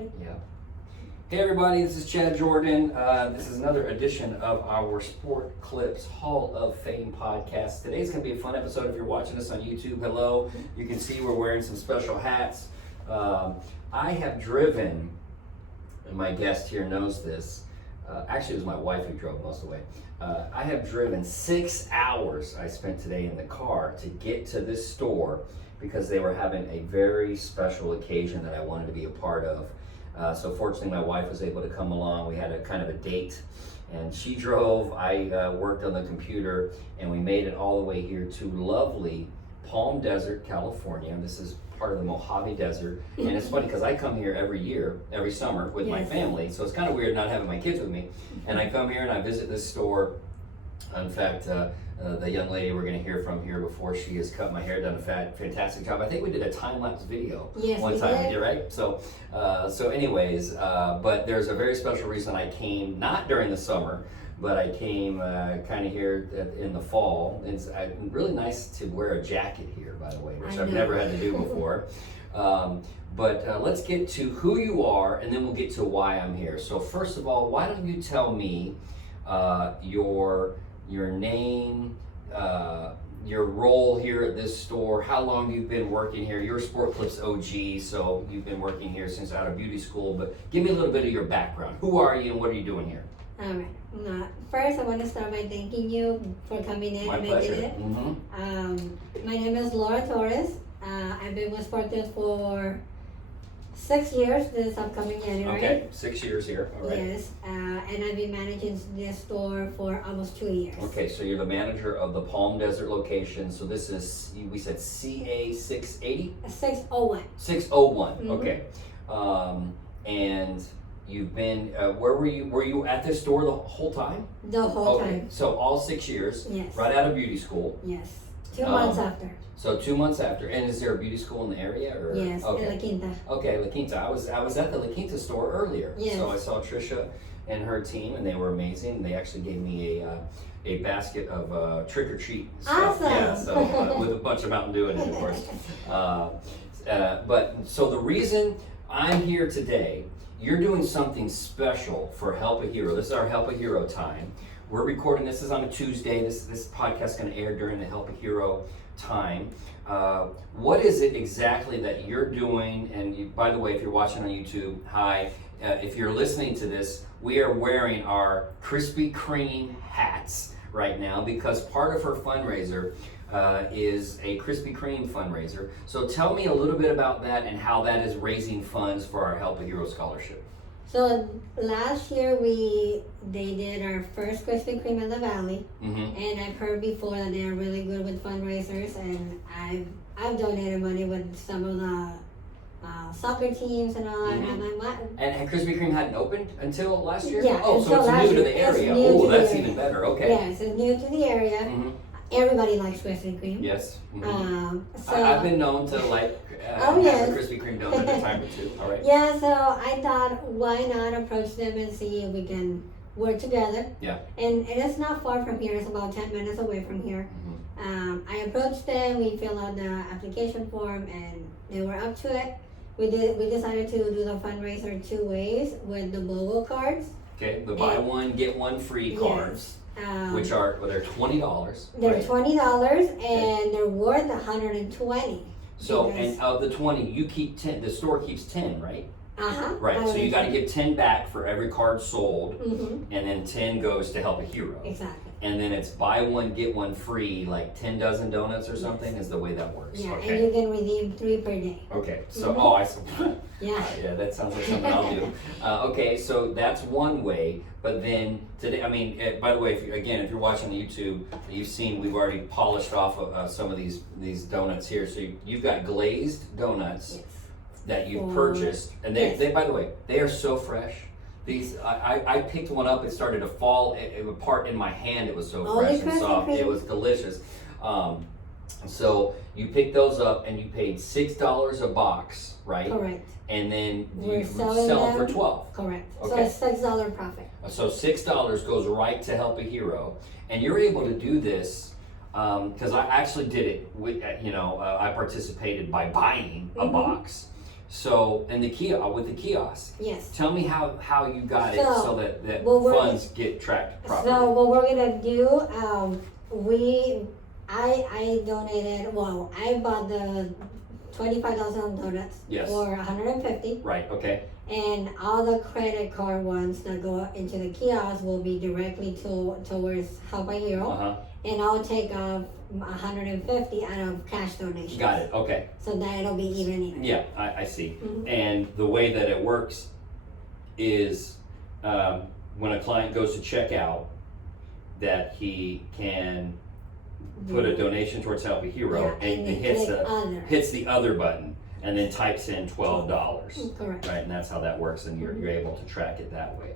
ready. Yeah. Hey everybody, this is Chad Jordan. This is another edition of our Sport Clips Hall of Fame podcast. Today's going to be a fun episode. If you're watching us on YouTube, hello. You can see we're wearing some special hats. I have driven, and my guest here knows this, actually it was my wife who drove most of the way. I have driven 6 hours I spent today in the car to get to this store because they were having a very special occasion that I wanted to be a part of. So fortunately my wife was able to come along. We had a kind of a date and she drove, I worked on the computer, and we made it all the way here to lovely Palm Desert, California. This is part of the Mojave Desert, and it's funny because I come here every summer with my family, so it's kind of weird not having my kids with me. And I come here and I visit this store. In fact, the young lady we're going to hear from here before she has cut my hair, done a fantastic job. I think we did a time-lapse video one time, we did, right? So anyways, but there's a very special reason I came, not during the summer, but I came kind of here in the fall. It's really nice to wear a jacket here, by the way, which I've never had to do before. But let's get to who you are, and then we'll get to why I'm here. So first of all, why don't you tell me your name, your role here at this store, how long you've been working here. You're Sport Clips OG, so you've been working here since out of beauty school, but give me a little bit of your background. Who are you and what are you doing here? All right. First, I want to start by thanking you for coming in and making it. My name is Laura Torres. I've been with Sport Clips for 6 years this upcoming January. Okay, 6 years here. All right. Yes, and I've been managing this store for almost 2 years. Okay, so you're the manager of the Palm Desert location. So this is, we said CA 680? 601. 601, okay. And you've been, where were you? Were you at this store the whole time? The whole time. So all 6 years, yes. Right out of beauty school. Yes, 2 months after. So 2 months after, and is there a beauty school in the area? Or? Yes, okay. in La Quinta. Okay, La Quinta. I was at the La Quinta store earlier. Yes. So I saw Trisha and her team, and they were amazing. They actually gave me a basket of trick or treat stuff. Awesome. Yeah, so with a bunch of Mountain Dew in it, of course. But so the reason I'm here today, you're doing something special for Help a Hero. This is our Help a Hero time. We're recording, this is on a Tuesday. This podcast is going to air during the Help a Hero time. What is it exactly that you're doing? And you, by the way, if you're watching on YouTube, hi. If you're listening to this, we are wearing our Krispy Kreme hats right now because part of her fundraiser is a Krispy Kreme fundraiser. So tell me a little bit about that and how that is raising funds for our Help a Hero scholarship. So last year they did our first Krispy Kreme in the Valley, and I've heard before that they're really good with fundraisers, and I've donated money with some of the soccer teams and all that. And I'm like, and Krispy Kreme hadn't opened until last year? Yeah. Oh, so it's new to the area. Oh, that's even better. Okay. Yes, it's new to the area. Everybody likes Krispy Kreme. Yes. So I've been known to like have a Krispy Kreme donut a time or two. All right. Yeah, so I thought, why not approach them and see if we can work together. Yeah. And it's not far from here. It's about 10 minutes away from here. I approached them. We filled out the application form, and they were up to it. We decided to do the fundraiser 2 ways with the BOGO cards. Okay, the buy one get one free cards. Which are, well, they're $20. They're right? $20, and they're worth $120. So, and of the 20, you keep 10. The store keeps 10, right? Right. So you got to give 10 back for every card sold, and then 10 goes to Help a Hero. Exactly. And then it's buy one get one free, like 10 dozen donuts or something is the way that works. Yeah, okay. and you can redeem 3 per day. Okay. So, oh, I see. Yeah. Yeah, that sounds like something I'll do. Okay, so that's one way. But then today, I mean, by the way, if you're watching YouTube, you've seen we've already polished off some of these donuts here. So you've got glazed donuts that you've purchased, and they by the way, they are so fresh. These I picked one up. It started to fall apart in my hand. It was so fresh and soft. It was delicious. So you picked those up and you paid $6 a box, right? Correct. And then We're you sell them for $12. Correct. Okay. So it's $6 profit. So $6 goes right to Help a Hero, and you're able to do this because I actually did it with I participated by buying a box. So, and the kiosk, with the kiosk. Yes. Tell me how you got it so that funds get tracked properly. So what we're gonna do, I donated. Well, I bought the 25,000 donuts for $150. Right. Okay. And all the credit card ones that go into the kiosk will be directly towards Help a Hero. And I'll take off 150 out of cash donations. Got it. Okay. So that it'll be even. Yeah, I see. And the way that it works is when a client goes to check out, that he can put a donation towards Help a Hero and hits the other button and then types in $12. Correct. Right, and that's how that works, and you're able to track it that way.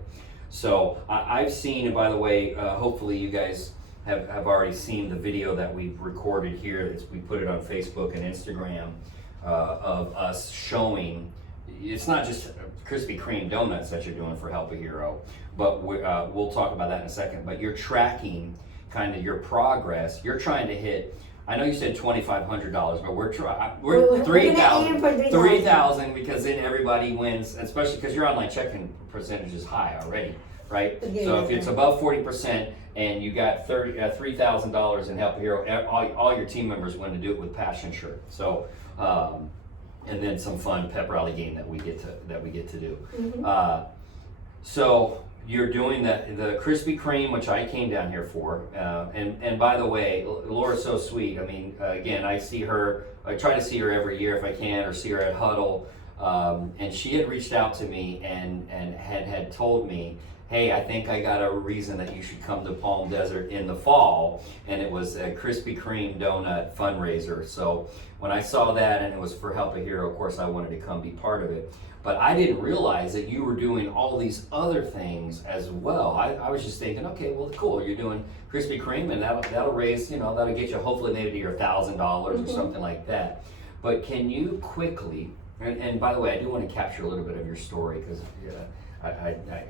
So I've seen, and by the way, hopefully you guys have already seen the video that we've recorded here. We put it on Facebook and Instagram of us showing. It's not just Krispy Kreme donuts that you're doing for Help a Hero, but we'll talk about that in a second. But you're tracking kind of your progress. You're trying to hit. I know you said $2,500, but we're $3,000 because then everybody wins, especially because your online checking percentage is high already, right? So if it's above 40% and you got $3,000 in Help a Hero, all your team members win to do it with passion shirt. So and then some fun pep rally game that we get to do. So you're doing the Krispy Kreme, which I came down here for, and by the way, Laura's so sweet. I mean, again, I try to see her every year if I can, or see her at Huddle, and she had reached out to me and had told me, hey, I think I got a reason that you should come to Palm Desert in the fall, and it was a Krispy Kreme donut fundraiser. So when I saw that and it was for Help a Hero, of course I wanted to come be part of it. But I didn't realize that you were doing all these other things as well. I was just thinking, okay, well, cool, you're doing Krispy Kreme, and that'll raise, that'll get you hopefully maybe to your $1,000 or something like that. But can you quickly, and by the way, I do want to capture a little bit of your story because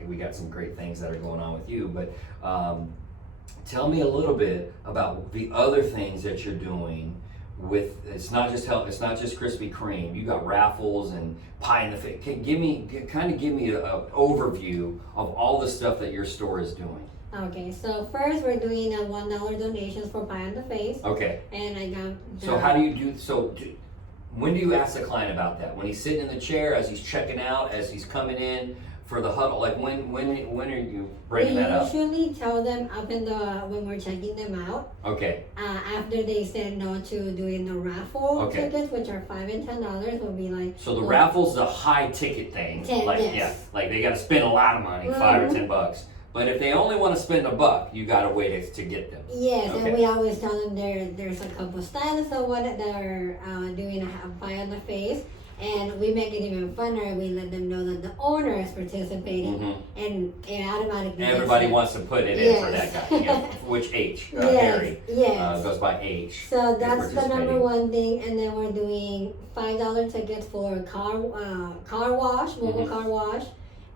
we got some great things that are going on with you. But tell me a little bit about the other things that you're doing. It's not just Krispy Kreme. You got raffles and pie in the face. Give me an overview of all the stuff that your store is doing. Okay, so first we're doing a $1 donations for pie in the face. Okay. And I got. So how do you do? When do you ask the client about that? When he's sitting in the chair, as he's checking out, as he's coming in for the huddle? Like when are you breaking that up? We usually tell them when we're checking them out. Okay. After they said no to doing the raffle tickets, which are $5 and $10, will be like. So the raffle's the high ticket thing. Like they got to spend a lot of money, $5 or $10. But if they only want to spend $1, you got to wait to get them. Yes, and we always tell them there's a couple stylists that are doing a pie on the face. And we make it even funner. We let them know that the owner is participating, and it automatically. Everybody wants to put it in for that guy. Which H? Harry. Goes by H. So that's the number one thing, and then we're doing $5 tickets for car wash, mobile car wash,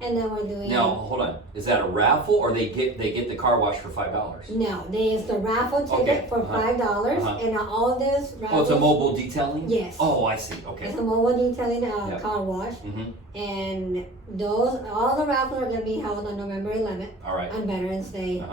and then we're doing. Now hold on. Is that a raffle, or they get the car wash for $5? No, there's the raffle ticket for $5, and all this. Oh, it's a mobile detailing. Yes. Oh, I see. Okay. It's a mobile detailing car wash, and all the raffles are going to be held on November 11th. All right. On Veterans Day.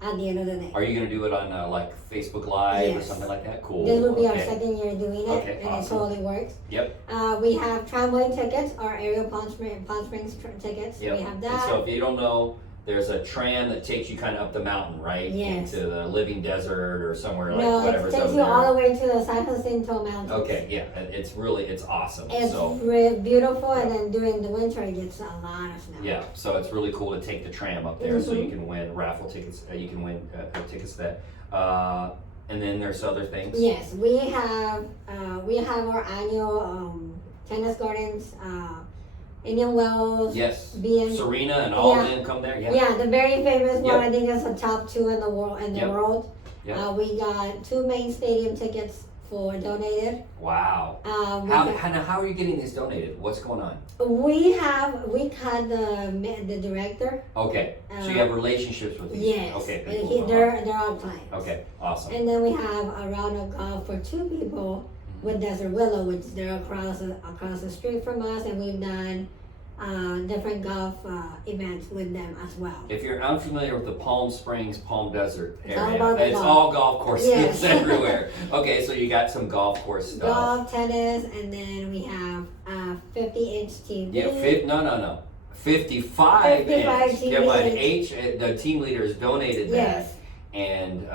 At the end of the day. Are you going to do it on like Facebook Live or something like that? Cool. This will be our second year doing it, and it totally works. Yep. We have tramway tickets, our aerial Palm Springs tickets. Yep. We have that. And so if you don't know, there's a tram that takes you kind of up the mountain, right? Yes. Into the living desert or somewhere whatever's up there. No, it takes you all the way to the San Jacinto Mountains. Okay, yeah, it's awesome. It's really beautiful, and then during the winter it gets a lot of snow. Yeah, so it's really cool to take the tram up there, so you can win raffle tickets. You can win tickets that. And then there's other things. Yes, we have our annual tennis gardens. Indian Wells, yes, Serena, and all of them come there. Yeah, the very famous one. I think it's the top 2 in the world. Yep. We got 2 main stadium tickets for donated. Wow. How are you getting these donated? What's going on? We got the director. Okay, so you have relationships with these. Yes. Okay. They're all clients. Okay, awesome. And then we have a round of golf for 2 people. with Desert Willow, which they're across the street from us, and we've done different golf events with them as well. If you're unfamiliar with the Palm Springs, Palm Desert area, it's all golf courses Yes. everywhere. Okay, so you got some golf course stuff. Golf, tennis, and then we have 50-inch TV. Yeah, no. 55 55 inch. TV. Yeah, but the team leaders donated that. Yes. And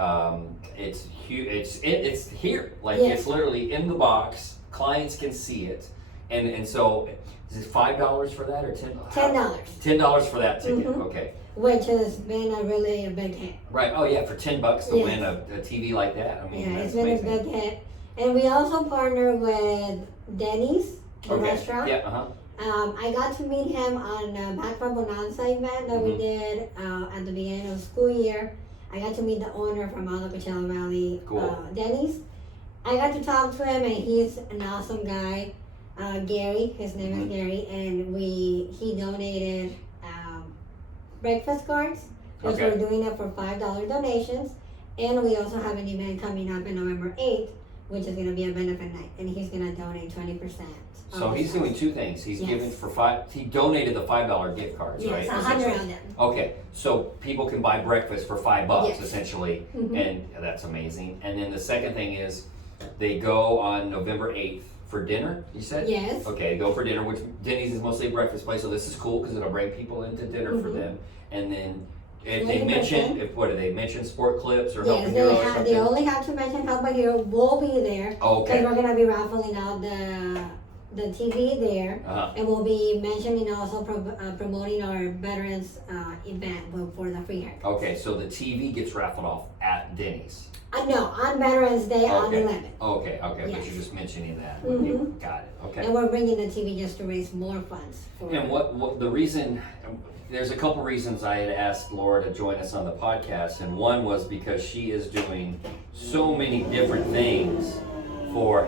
it's huge. It's here. Like Yes. it's literally in the box. Clients can see it. And so is it $5 for that or $10? $10. $10 for that ticket. Mhm. Okay. Which has been a really big hit. Right. Oh yeah, for $10 to Yes. win a TV like that. I mean, Yeah, that's it's been amazing. a big hit. And we also partner with Denny's, the Okay. restaurant. Yeah. I got to meet him on a Back for Bonanza event that we did at the beginning of the school year. I got to meet the owner from out of Coachella Valley, Cool. Denny's. I got to talk to him, and he's an awesome guy. Gary, his name is Gary, and he donated breakfast cards, which Okay. we're doing it for $5 donations. And we also have an event coming up in November 8th, which is going to be a benefit night, and he's going to donate 20%. So he's doing two things. He's Yes. giving for he donated the $5 gift cards, right? Yes, 100 Essentially. of them. Okay, so people can buy breakfast for $5 Yes. essentially, Mhm. and that's amazing. And then the second thing is they go on November 8th for dinner, you said? Yes. Okay, they go for dinner, which Denny's is mostly a breakfast place, so this is cool because it'll bring people into dinner for Mhm. them. And then if they 20%. mention, what do they mention, Sport Clips or Yes, Help a Hero or they something? only have to mention Help a Hero will be there. Because Okay. we're going to be raffling out the TV there. Uh-huh. And we'll be mentioning also promoting our veterans event for the free haircut. Okay, so the TV gets raffled off at Denny's. No, on Veterans Day on the Okay. 11th. Okay, but Yes. you're just mentioning that. Mhm. Got it, okay. And we're bringing the TV just to raise more funds. And what the reason, there's a couple reasons I had asked Laura to join us on the podcast, and one was because she is doing so many different things for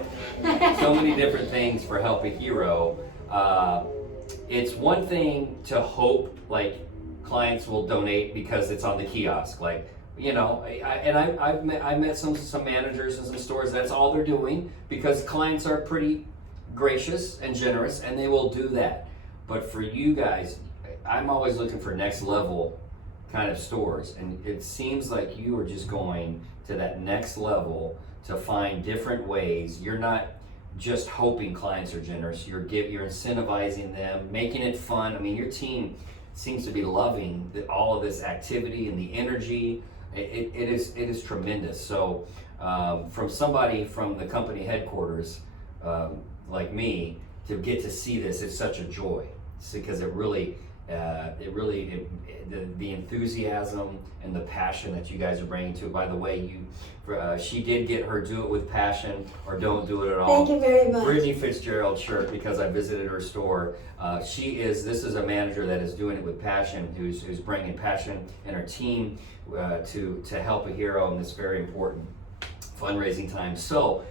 Help a Hero. It's one thing to hope like clients will donate because it's on the kiosk, like. You know, I met some managers in some stores. That's all they're doing because clients are pretty gracious and generous, and they will do that. But for you guys, I'm always looking for next level kind of stores, and it seems like you are just going to that next level to find different ways. You're not just hoping clients are generous. You're incentivizing them, making it fun. I mean, your team seems to be loving all of this activity and the energy. It is tremendous. So from somebody from the company headquarters like me to get to see this, it's such a joy because the enthusiasm and the passion that you guys are bringing to it. By the way, she did get her Do It With Passion or Don't Do It At All. Thank you very much. Brittany Fitzgerald shirt because I visited her store. This is a manager that is doing it with passion, who's bringing passion and her team to Help a Hero in this very important fundraising time. So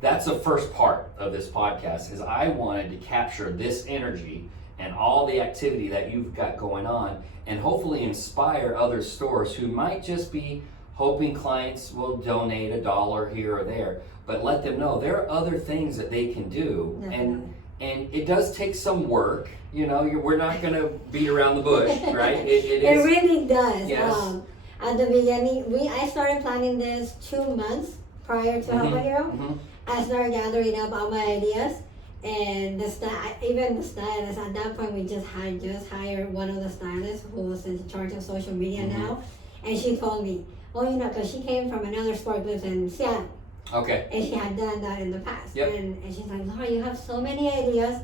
that's the first part of this podcast is I wanted to capture this energy and all the activity that you've got going on and hopefully inspire other stores who might just be hoping clients will donate $1 here or there, but let them know there are other things that they can do. Definitely. And it does take some work, you know, we're not going to beat around the bush, right? It is. really does. Yes. At the beginning, I started planning this 2 months prior to Help a Hero. Mhm. I started gathering up all my ideas, and even the stylist. At that point, we just hired one of the stylists who was in charge of social media Mhm. now, and she told me, "Oh, you know, because she came from another sport club in Seattle, Okay. and she had done that in the past." Yep. And she's like, "Laura, you have so many ideas.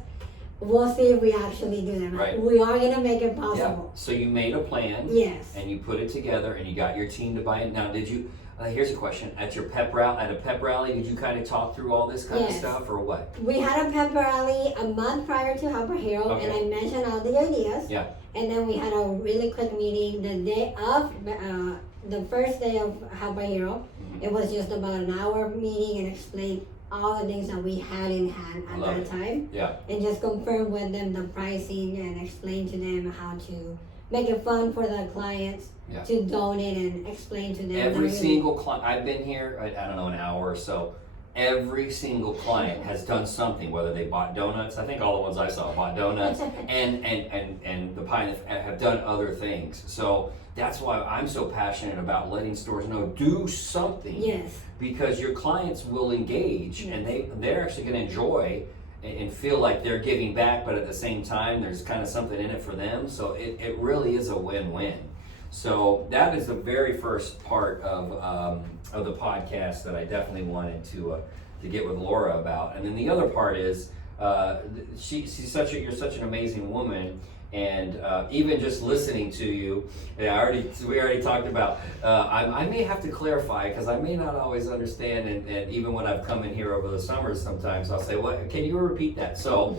We'll see if we actually do them. Right. We are gonna make it Yeah. possible." So you made a plan. Yes. And you put it together, and you got your team to buy it. Now, did you? Here's a question: at a pep rally, did you kind of talk through all this kind of Yes. stuff, or what? We had a pep rally a month prior to Help a Hero, Okay. and I mentioned all the ideas. Yeah. And then we had a really quick meeting the day of the first day of Help a Hero. Mhm. It was just about an hour meeting and explain all the things that we had in hand I at love that it. time, Yeah. and just confirm with them the pricing and explain to them how to make it fun for the clients Yeah. to donate and explain to them. Every the really- single client. I've been here. I don't know, an hour or so. every single client has done something, whether they bought donuts. I think all the ones I saw bought donuts, and the pie have done other things. So that's why I'm so passionate about letting stores know, do something. Yes. Because your clients will engage, and they're actually going to enjoy and feel like they're giving back, but at the same time there's kind of something in it for them. So it really is a win-win. So that is the very first part of the podcast that I definitely wanted to get with Laura about. And then the other part is you're such an amazing woman, and even just listening to you, we already talked about. I may have to clarify because I may not always understand, and even when I've come in here over the summers, sometimes I'll say, "What? Can you repeat that?" So.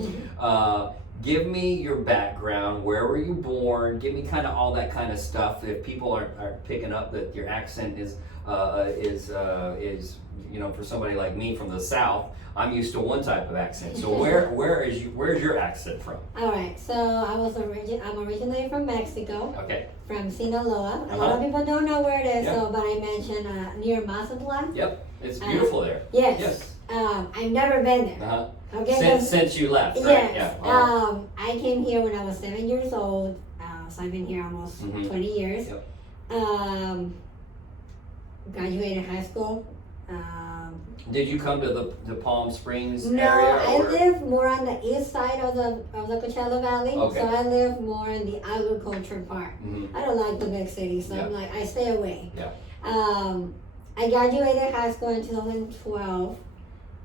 Give me your background. Where were you born? Give me kind of all that kind of stuff. If people aren't picking up that your accent is for somebody like me from the South, I'm used to one type of accent. So where's your accent from? All right. So I'm originally from Mexico. Okay. From Sinaloa. A lot of people don't know where it is. Yep. But I mentioned near Mazatlan. Yep. It's beautiful there. Yes. I've never been there. Uh-huh. Okay, since you left, right? Yes. Yeah. Uh-huh. I came here when I was 7 years old, so I've been here almost 20 years. Yep. Graduated high school. Did you come to the Palm Springs area? No, I live more on the east side of the Coachella Valley. Okay. So I live more in the agriculture part. Mm-hmm. I don't like the big city, so Yeah. I stay away. Yeah. I graduated high school in 2012.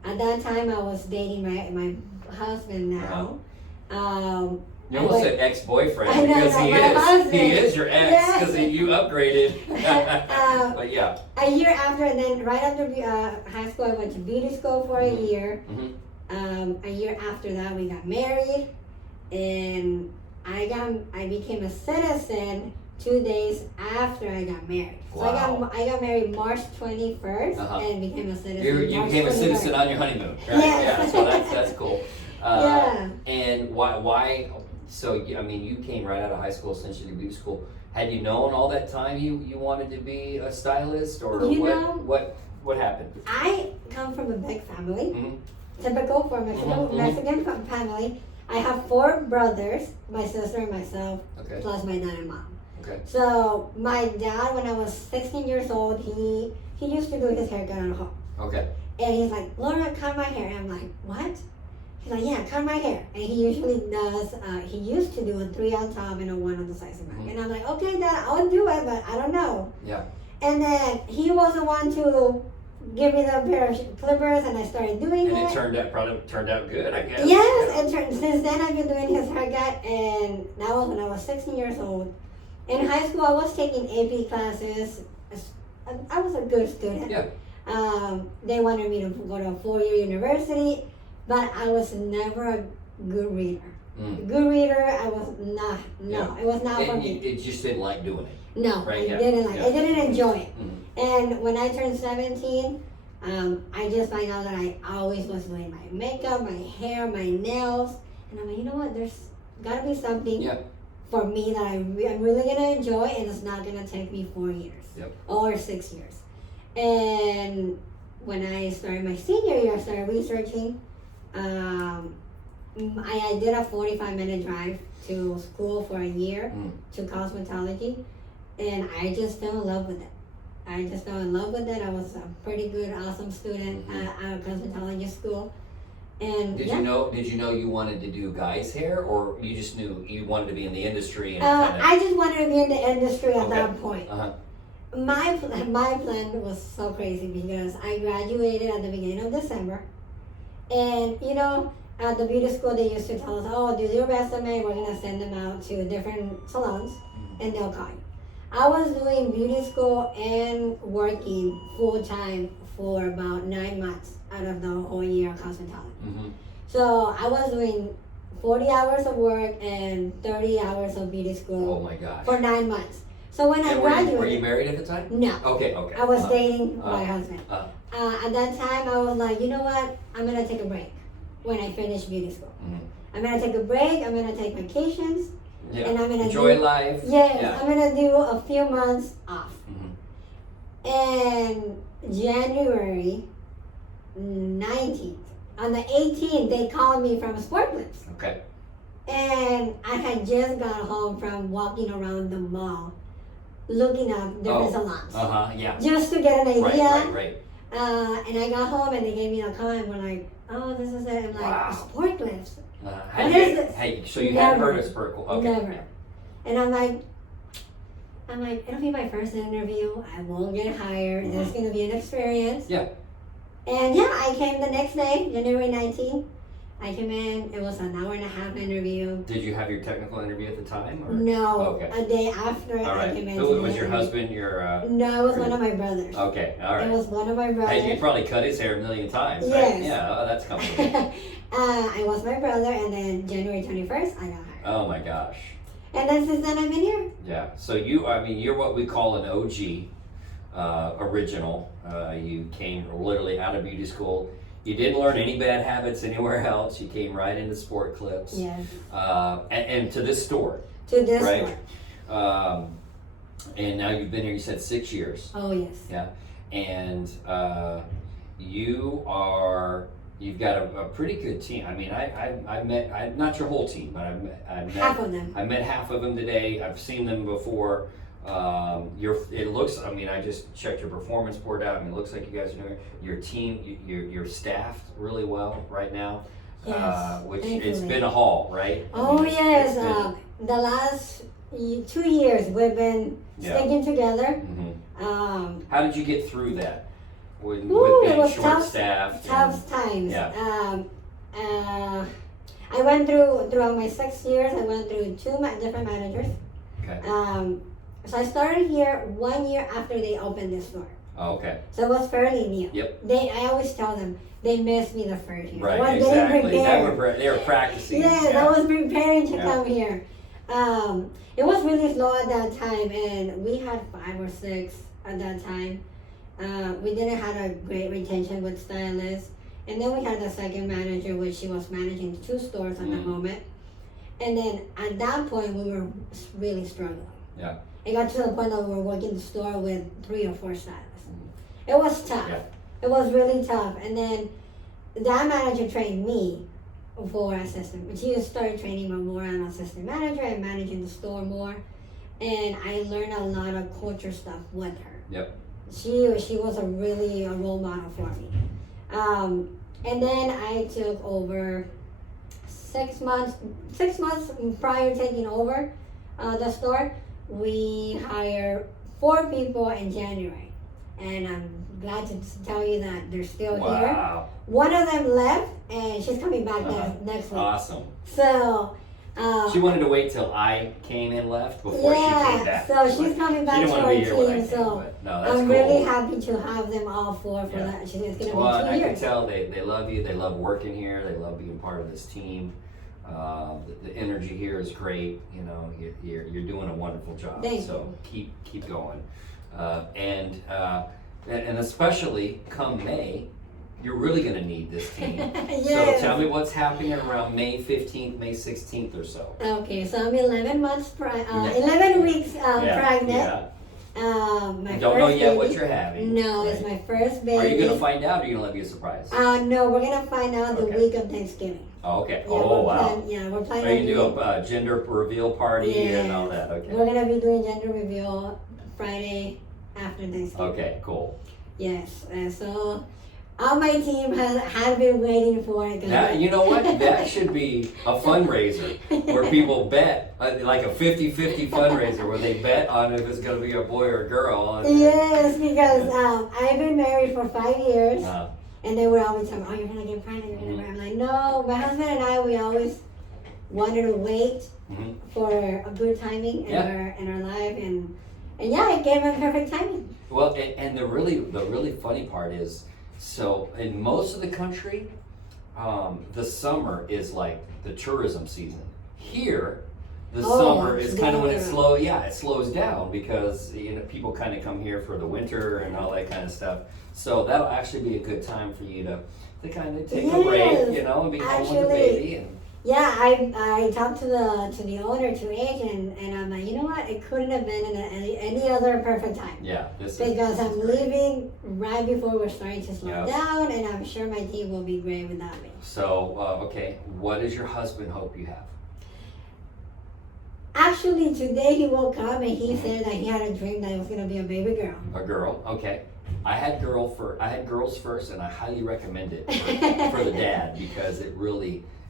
At that time, I was dating my husband now. You almost said ex-boyfriend I know, because no, he is your ex because Yes. you upgraded. But yeah. A year after, and then right after high school, I went to beauty school for a year. Mm-hmm. A year after that, we got married, and I became a citizen 2 days after I got married. Wow. So I got married March 21st and became a citizen. You March became a 21st. citizen on your honeymoon, right? Yes. Yeah. So that's cool. Yeah. And why? So I mean, you came right out of high school, essentially beauty school. Had you known all that time you wanted to be a stylist, or what happened? I come from a big family, Mm-hmm. typical for Mexican family. I have 4 brothers, my sister and myself, Okay. plus my dad and mom. Okay. So my dad, when I was 16 years old, he used to do his haircut at home. Okay. And he's like, Laura, cut my hair. And I'm like, what? He's like, yeah, cut my hair. And he usually does, he used to do a 3 on top and a 1 on the sides of my back. And I'm like, okay, Dad, I'll do it, but I don't know. Yeah. And then he was the one to give me the pair of clippers, and I started doing And it. it probably turned out good, I guess. Yes, and since then I've been doing his haircut, and that was when I was 16 years old. In high school, I was taking AP classes. I was a good student. Yeah. They wanted me to go to a 4-year university, but I was never a good reader. Good reader, I was not. No, Yeah. it was not for And me. you just didn't like doing it. No, Right, I didn't like. yeah. I didn't enjoy it. Mm-hmm. And when I turned 17, I just find out that I always was doing my makeup, my hair, my nails, and I'm like, you know what? There's got to be something Yeah. for me that I'm really gonna enjoy, and it's not gonna take me 4 years or 6 years. And when I started my senior year, I started researching. I did a 45-minute drive to school for a year to cosmetology, and I just fell in love with it. I I was a pretty good, awesome student at cosmetology school. And Did you know you wanted to do guys' hair, or you just knew you wanted to be in the industry? And I just wanted to be in the industry at Okay. that point. My plan was so crazy because I graduated at the beginning of December, and at the beauty school they used to tell us, oh, do your resume, we're gonna send them out to different salons, and they'll call you. I was doing beauty school and working full time for about 9 months out of the whole year of cosmetology. Mm-hmm. So I was doing 40 hours of work and 30 hours of beauty school Oh my gosh. for 9 months. So when I And graduated, were you married at the time? no, Okay. I was dating my husband. uh. At that time, I was like, you know what? I'm gonna take a break when I finish beauty school. I'm gonna take a break. I'm gonna take vacations. Yeah. And I'm gonna enjoy life. Yes, Yeah. I'm gonna do a few months off. Mm-hmm. And January, 19th. On the 18th, they called me from Sport Clips. Okay. And I had just got home from walking around the mall, looking up different salons. Yeah. Just to get an idea. Right. And I got home and they gave me a call and were like, oh, this is it. I'm like, Wow. Sport Clips. What is this? Hey, so you hadn't heard of Sport Clips? Okay. Never. And I'm like, it'll be my first interview. I won't get hired. Mm-hmm. There's going to be an experience. Yeah. And yeah, I came the next day, January 19th. I came in. It was an hour and a half interview. Did you have your technical interview at the time? Or? No. Okay. A day after All right. I came in. Who was your husband? No, it was one of my brothers. Okay. All right. It was one of my brothers. Hey, you probably cut his hair a million times, right? Yes. Yeah, that's comfortable. I was my brother, and then January 21st, I got hired. Oh my gosh. And then since then, I've been here. Yeah. So you're what we call an OG, original. You came literally out of beauty school. You didn't learn any bad habits anywhere else. You came right into Sport Clips. Yes. And to this store. To this right? store. And now you've been here, you said 6 years. Oh, yes. Yeah. And you've got a pretty good team. I mean, I met, not your whole team, but I met Half of them. I met half of them today. I've seen them before. It looks, I mean, I just checked your performance board out. I mean, it looks like you guys are doing your team, you're staffed really well right now. Yes, which thankfully. It's been a haul, right? Oh, it's yes. been- The last 2 years, we've been sticking together. Mm-hmm. How did you get through that? With It being was short-staffed? tough times. Yeah. I went throughout my 6 years, I went through two different managers. Okay. So I started here 1 year after they opened this store. Oh, okay. So it was fairly new. Yep. I always tell them they missed me the first year. Right, I was getting exactly. prepared. They were practicing. Yes, I was preparing to Yeah. come here. It was really slow at that time, and we had 5 or 6 at that time. We didn't have a great retention with stylists. And then we had the second manager, which she was managing 2 stores at the moment. And then at that point, we were really struggling. Yeah. It got to the point that we were working the store with 3 or 4 stylists. It was tough. Yeah. It was really tough. And then that manager trained me for assistant. She started training me more on assistant manager and managing the store more. And I learned a lot of culture stuff with her. Yep. She was a role model for me. And then I took over 6 months prior to taking over the store. We hired 4 people in January, and I'm glad to tell you that they're still here. Wow. One of them left, and she's coming back next week. Awesome. So she wanted to wait till I came and left before she came back. So she's coming back to our team. So no, that's I'm cool. really happy to have them all 4 for that. It's going to be 2 I years. can tell they love you. They love working here. They love being part of this team. The energy here is great. You know, you're doing a wonderful job. Thank so keep going, and especially come May, you're really going to need this team. Yes. So tell me what's happening around May 15th, May 16th or so. Okay, so I'm 11 months 11 weeks pregnant. Yeah. My Don't know first yet baby. what you're having. No, right? it's my first baby. Are you going to find out, or are you going to let me be a surprise? No, we're gonna find out the Okay. week of Thanksgiving. Oh, okay. Yeah, Oh, we're wow. We're planning. Are you going to do a gender reveal party and all that? Okay. We're gonna be doing gender reveal Friday after Thanksgiving. Okay, cool. Yes, so all my team had been waiting for it. That, you know what? That should be a fundraiser where people bet, like a 50-50 fundraiser where they bet on if it's going to be a boy or a girl. Yes, because I've been married for 5 years. And they would always tell me, oh, you're going to get pregnant, you're going to I'm like, no, my husband and I, we always wanted to wait for a good timing in our life. And yeah, it gave us perfect timing. Well, and the really funny part is, so in most of the country, the summer is like the tourism season. Here, the summer is kind of when it slows down because people kind of come here for the winter and all that kind of stuff. So that'll actually be a good time for you to kind of take a break, and be home with the baby. Yeah, I talked to the owner, to agent, and I'm like, you know what? It couldn't have been in any other perfect time. Yeah, because I'm great. leaving right before we're starting to slow Yep. down, and I'm sure my team will be great without me. So, okay, what does your husband hope you have? Actually, today he woke up and he said that he had a dream that it was gonna be a baby girl. A girl, okay. I had girls first, and I highly recommend it for the dad because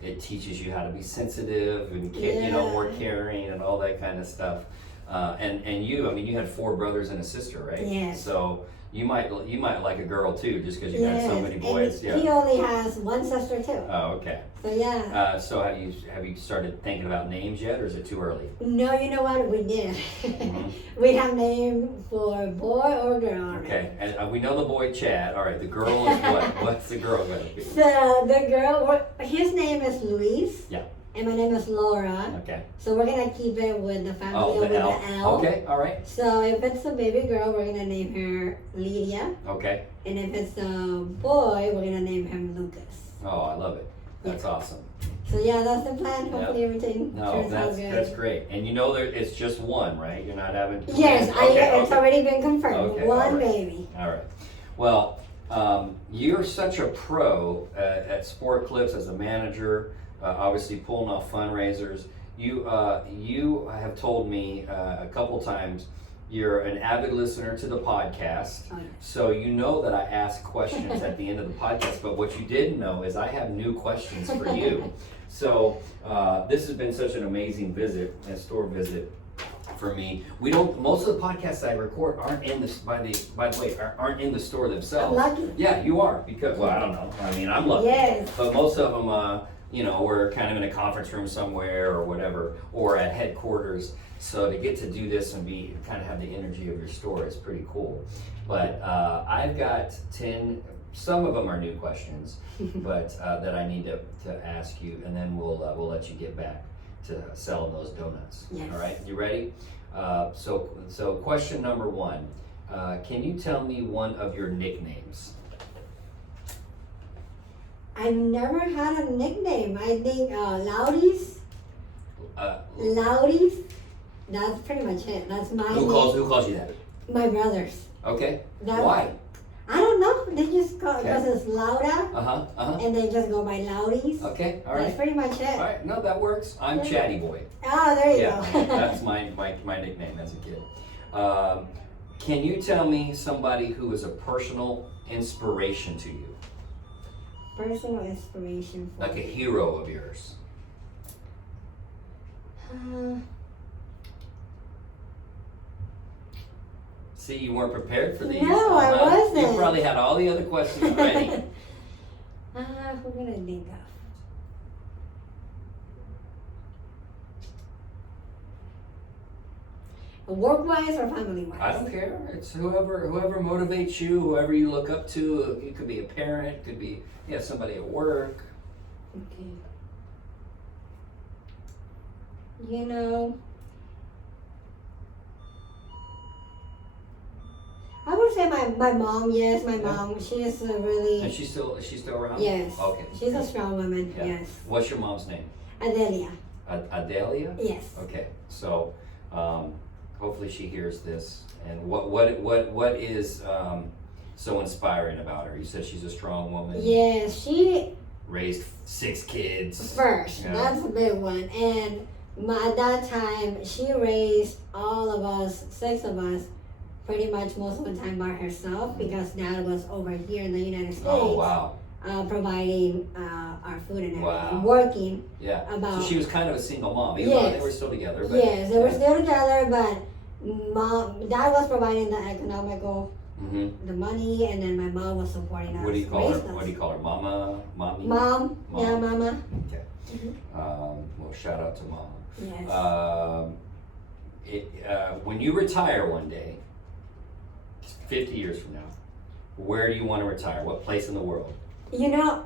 it teaches you how to be sensitive and more caring and all that kind of stuff. And you, I mean, you had 4 brothers and a sister, right? Yes. So you might like a girl too, just because you got so many boys. And he only has one sister too. Oh, okay. So yeah. So have you started thinking about names yet, or is it too early? No, you know what? We did. Mm-hmm. We have name for boy or girl already. Okay, and we know the boy Chad. All right, the girl is what? What's the girl going to be? So the girl, his name is Luis. Yeah. And my name is Laura. Okay. So we're gonna keep it with the family with the L. Okay, all right. So if it's a baby girl, we're gonna name her Lydia. Okay. And if it's a boy, we're gonna name him Lucas. Oh, I love it. That's awesome. So yeah, that's the plan. Hopefully everything turns out good. That's great. And you know it's just one, right? You're not having. Yes, it's already been confirmed. Okay, one baby. All right. Well, you're such a pro at Sport Clips as a manager. Obviously pulling off fundraisers. You have told me a couple times you're an avid listener to the podcast. Oh, yeah. So you know that I ask questions at the end of the podcast, but what you didn't know is I have new questions for you. So this has been such an amazing store visit for me. Most of the podcasts I record aren't in this by the way aren't in the store themselves. I'm lucky. Yeah, you are, because I don't know. I mean, I'm lucky. Yes. But most of them we're kind of in a conference room somewhere or whatever, or at headquarters. So to get to do this and kind of have the energy of your store is pretty cool. But I've got 10, some of them are new questions, but that I need to ask you, and then we'll let you get back to selling those donuts. Yes. All right, you ready? So question number 1, can you tell me one of your nicknames? I've never had a nickname. I think Loudies. Loudies. That's pretty much it. That's my Who calls you that? My brothers. Okay. Why? I don't know. They just call because it's Laura. And they just go by Loudies. Okay. All right. That's pretty much it. All right. No, that works. I'm Chatty Boy. Oh, there you go. That's my nickname as a kid. Can you tell me somebody who is a personal inspiration to you? Personal inspiration for like a hero of yours. See, you weren't prepared for these. No, I wasn't. You probably had all the other questions ready. Who can I think of? Work-wise or family-wise? I don't care. It's whoever motivates you, whoever you look up to. It could be a parent, could be somebody at work. Okay. I would say my mom. Yes, my mom. She is really. And she's still around? Yes. Okay. She's a strong woman. Yeah. Yes. What's your mom's name? Adelia. Adelia? Yes. Okay. So, hopefully she hears this. And what is so inspiring about her? You said she's a strong woman. Yes, she raised 6 kids. First, that's a big one. And at that time, she raised all of us, 6 of us, pretty much most of the time by herself because Dad was over here in the United States. Oh, wow. Providing our food and everything, wow. working. Yeah. So she was kind of a single mom, even though they were still together. But, yes, they were still together, but Dad was providing the economical, the money, and then my mom was supporting us. What do you call her? What do you call her? Mama? Mommy? Mom. Yeah, Mama. Okay. Well, shout out to Mama. Yes. When you retire one day, 50 years from now, where do you want to retire? What place in the world? I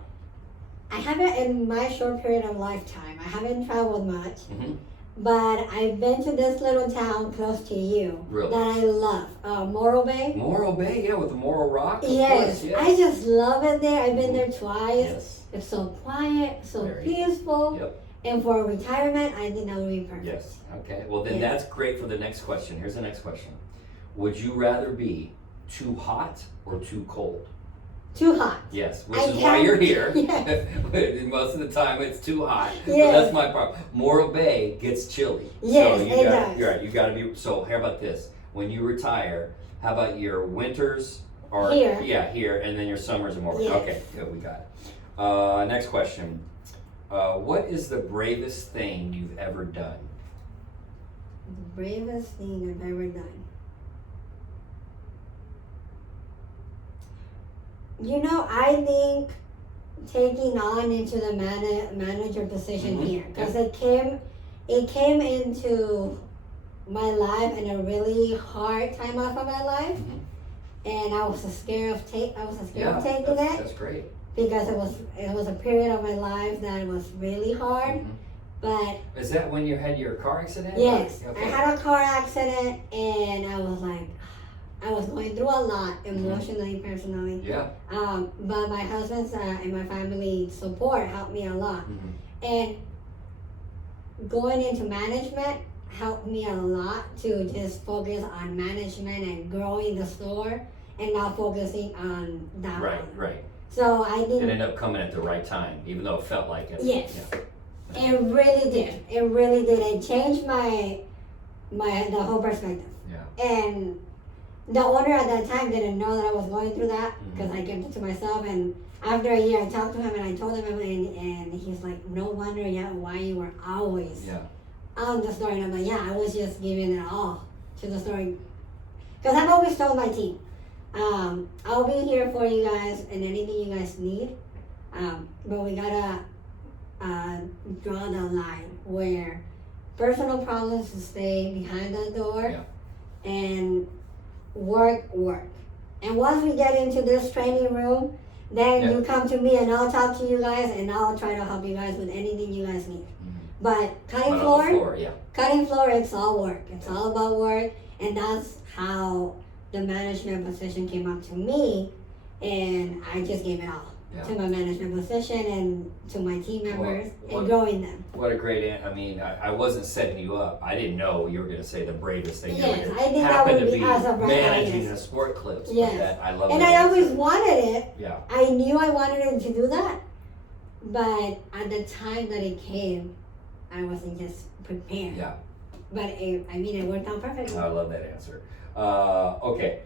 haven't, in my short period of lifetime, I haven't traveled much, but I've been to this little town close to you that I love, Morro Bay. Morro Bay, yeah, with the Morro Rock. Yes, yes, I just love it there. I've been there twice. Yes. It's so quiet, so peaceful. Yep. And for retirement, I think that would be perfect. Yes. Okay. Well, then that's great for the next question. Here's the next question. Would you rather be too hot or too cold? Too hot. Yes, which is why you're here. Yes. Most of the time it's too hot. Yes. But that's my problem. Morro Bay gets chilly. Yes, so it does. You're right. You got to be. So how about this? When you retire, how about your winters are here? Yeah, here, and then your summers are more. Yes. Okay, good. We got it. Next question. What is the bravest thing you've ever done? The bravest thing I've ever done. You know, I think taking on into the manager position here, because it came into my life in a really hard time off of my life, and I was scared of taking it. That's great. Because it was a period of my life that was really hard. But is that when you had your car accident? Yes, okay. I had a car accident, and I was like, I was going through a lot emotionally, personally. Yeah. But my husband's and my family's support helped me a lot, and going into management helped me a lot to just focus on management and growing the store, and not focusing on that. Right. So I think it ended up coming at the right time, even though it felt like it. Yes. Yeah. It really did. It really did. It changed the whole perspective. Yeah. And the owner at that time didn't know that I was going through that, because I kept it to myself. And after a year, I talked to him and I told him, and he's like, "No wonder, why you were always on the story." And I'm like, "Yeah, I was just giving it all to the story," because I've always told my team, I'll be here for you guys and anything you guys need, but we gotta draw the line where personal problems will stay behind the door, and work. And once we get into this training room, then you come to me and I'll talk to you guys and I'll try to help you guys with anything you guys need. But cutting floor, it's all work. It's all about work, and that's how the management position came up to me, and I just gave it all to my management position and to my team members and growing them. What a great I wasn't setting you up. I didn't know you were going to say the bravest thing. Yes, you I think that would be as a managing a sport clips. Yes. I love and that I always answer. wanted it. Yeah. I knew I wanted it to do that, but at the time that it came, I wasn't just prepared. Yeah. But it worked out perfectly. I love that answer. Okay.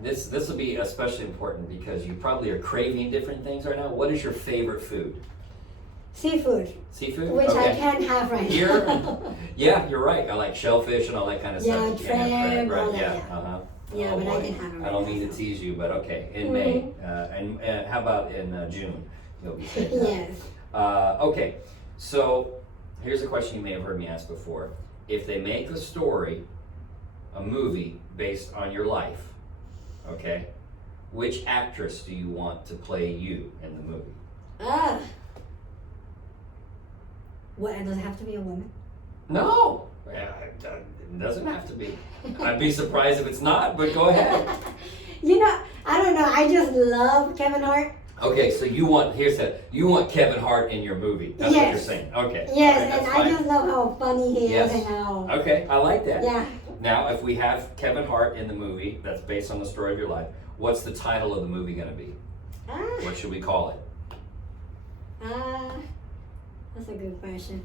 This will be especially important because you probably are craving different things right now. What is your favorite food? Seafood. Seafood? Which I can't have right Here? now. Yeah, you're right. I like shellfish and all that kind of stuff. Shrimp, right. all that, Yeah. Yeah, but I can have it right I don't now, mean to tease you, but okay. In May. And how about in June? You'll be saying that. Yes. Okay, so here's a question you may have heard me ask before. If they make a story, a movie based on your life, okay, which actress do you want to play you in the movie? What, does it have to be a woman? No, it doesn't have to be. I'd be surprised if it's not, but go ahead. I don't know. I just love Kevin Hart. Okay, so you want Kevin Hart in your movie. That's what you're saying. Okay. Yes, right, and fine. I just love how funny he is and how. Okay, I like that. Yeah. Now, if we have Kevin Hart in the movie that's based on the story of your life, what's the title of the movie going to be? What should we call it? That's a good question.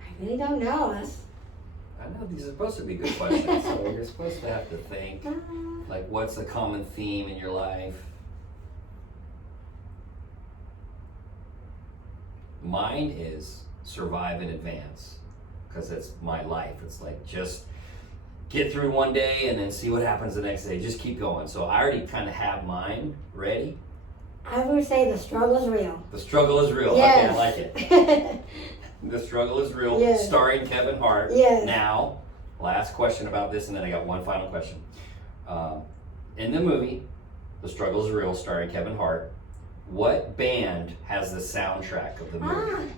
I really don't know. I know these are supposed to be good questions, so you're supposed to have to think. Like, what's a common theme in your life? Mine is survive in advance, because it's my life. It's like just get through one day and then see what happens the next day. Just keep going. So I already kind of have mine ready. I would say the struggle is real. The struggle is real. Yes. Okay, I like it. The struggle is real. Yes. Starring Kevin Hart. Yes. Now, last question about this, and then I got one final question. In the movie, The Struggle is Real, starring Kevin Hart, what band has the soundtrack of the movie?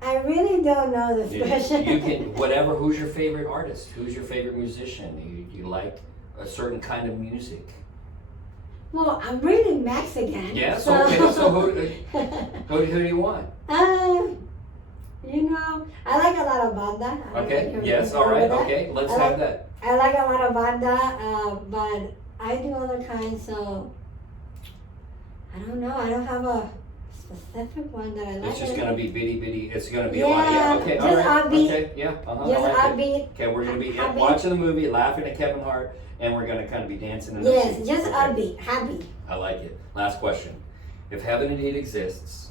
I really don't know this question. You can, whatever, who's your favorite artist? Who's your favorite musician? You like a certain kind of music? Well, I'm really Mexican. Yeah, so, okay, so who do you want? You know, I like a lot of banda. Okay, yes, all right, okay, let's have that. I like a lot of banda, but I do other kinds, so I don't know. I don't have a specific one that I like. It's just gonna be bitty. It's gonna be yeah, a lot. Yeah. Okay. All just right. upbeat. Okay. Yeah. Just I like upbeat. it. Okay. We're gonna be Upbeat. watching the movie, laughing at Kevin Hart, and we're gonna kind of be dancing. In Yes, the just okay. upbeat, happy. I like it. Last question: if heaven indeed exists,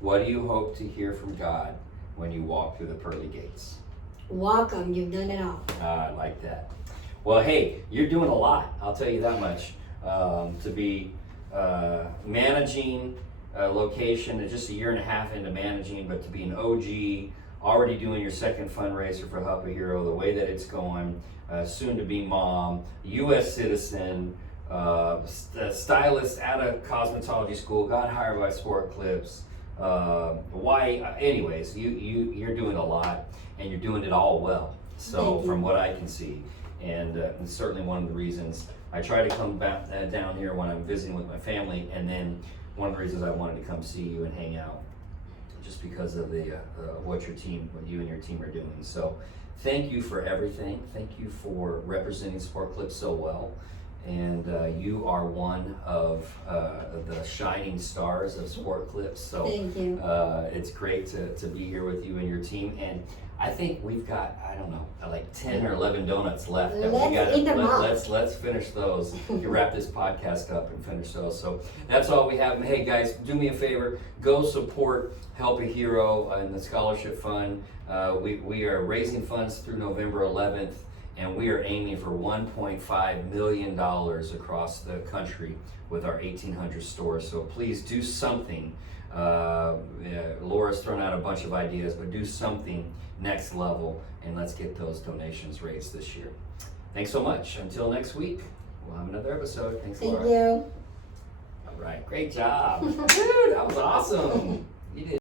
what do you hope to hear from God when you walk through the pearly gates? Welcome. You've done it all. I like that. Well, hey, you're doing a lot. I'll tell you that much. To be managing a location, just a year and a half into managing, but to be an OG, already doing your second fundraiser for Help a Hero, the way that it's going, soon to be mom, U.S. citizen, stylist out of cosmetology school, got hired by Sport Clips. Why? Anyways, you're doing a lot, and you're doing it all well. So from what I can see, and certainly one of the reasons I try to come back down here when I'm visiting with my family, and then one of the reasons I wanted to come see you and hang out, just because of the what you and your team are doing. So thank you for everything. Thank you for representing Sport Clips so well. And you are one of the shining stars of Sport Clips. So thank you. It's great to be here with you and your team. And I think we've got, I don't know, like 10 or 11 donuts left. Let's finish those. You wrap this podcast up and finish those. So that's all we have. And hey guys, do me a favor. Go support Help a Hero and the Scholarship Fund. We are raising funds through November 11th. And we are aiming for $1.5 million across the country with our 1,800 stores. So please do something. Laura's thrown out a bunch of ideas, but do something next level, and let's get those donations raised this year. Thanks so much. Until next week, we'll have another episode. Thanks, Laura. Thank you. All right, great job. Dude, that was awesome.